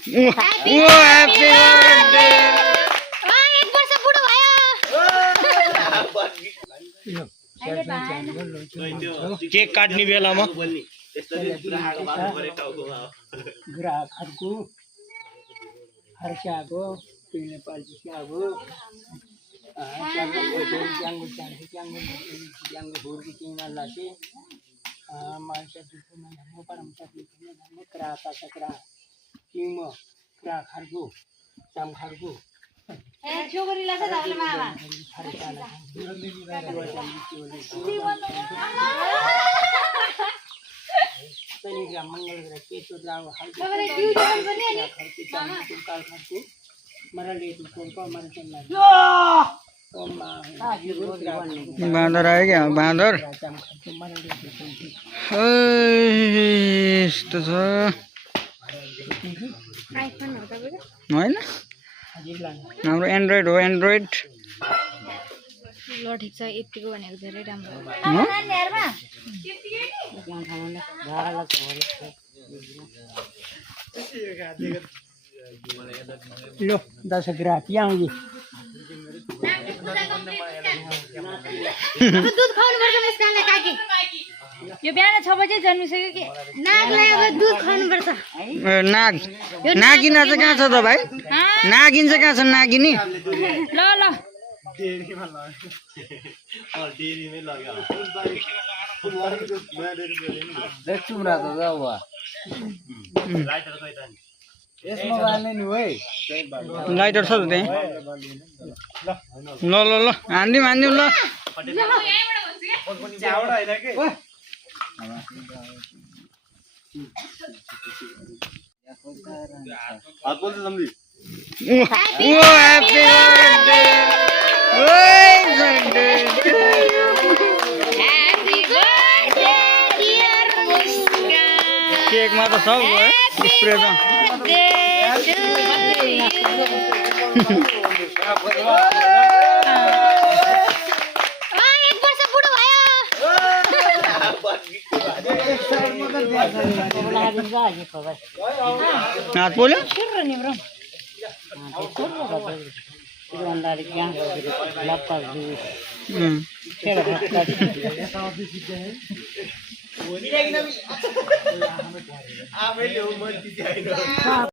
Happy birthday. एक वर्ष बुढो भयो। केक काट्ने बेलामा ग्राहकहरूको हर्षाको पिउने पाल्छिको च्याङ्गो भुर्की किमा लासे मान्छे दुःखमा धर्म परम्परा धर्म क्रा पासक्रा किमो क्रा खार्गु चाम खार्गु छोकरीलाई चाहिँ धर्म मामा शनिग्राम मङ्गल ग्रह केतु राहु तपाईँले ट्युसन पनि अनि काल खार्गु मरले तुको मरचन बाँदर आयो क्या बाँदर यस्तो छ आइफोन हो तपाईँको होइन हाम्रो एन्ड्रोइड हो एन्ड्रोइड ल ठिक छ यतिको भनेको धेरै राम्रो हो लो 10 ग्राह प्याङ्गी दुध खुवाउनुपर्छ मुस्कानलाई काकी यो बिहान 6 बजे जन्मिसक्यो कि नागलाई अब दुध खुवाउनुपर्छ नाग नागिन चाहिँ कहाँ छ त भाइ नागिन चाहिँ कहाँ छ नागिनी ल ल लाइटर छ त त्यहाँ ल ल ल हानिदिउँ ल ह्यापी बर्थडे केकमा त सब भयो स्प्रे त एक वर्ष बुढो हात पोल्यो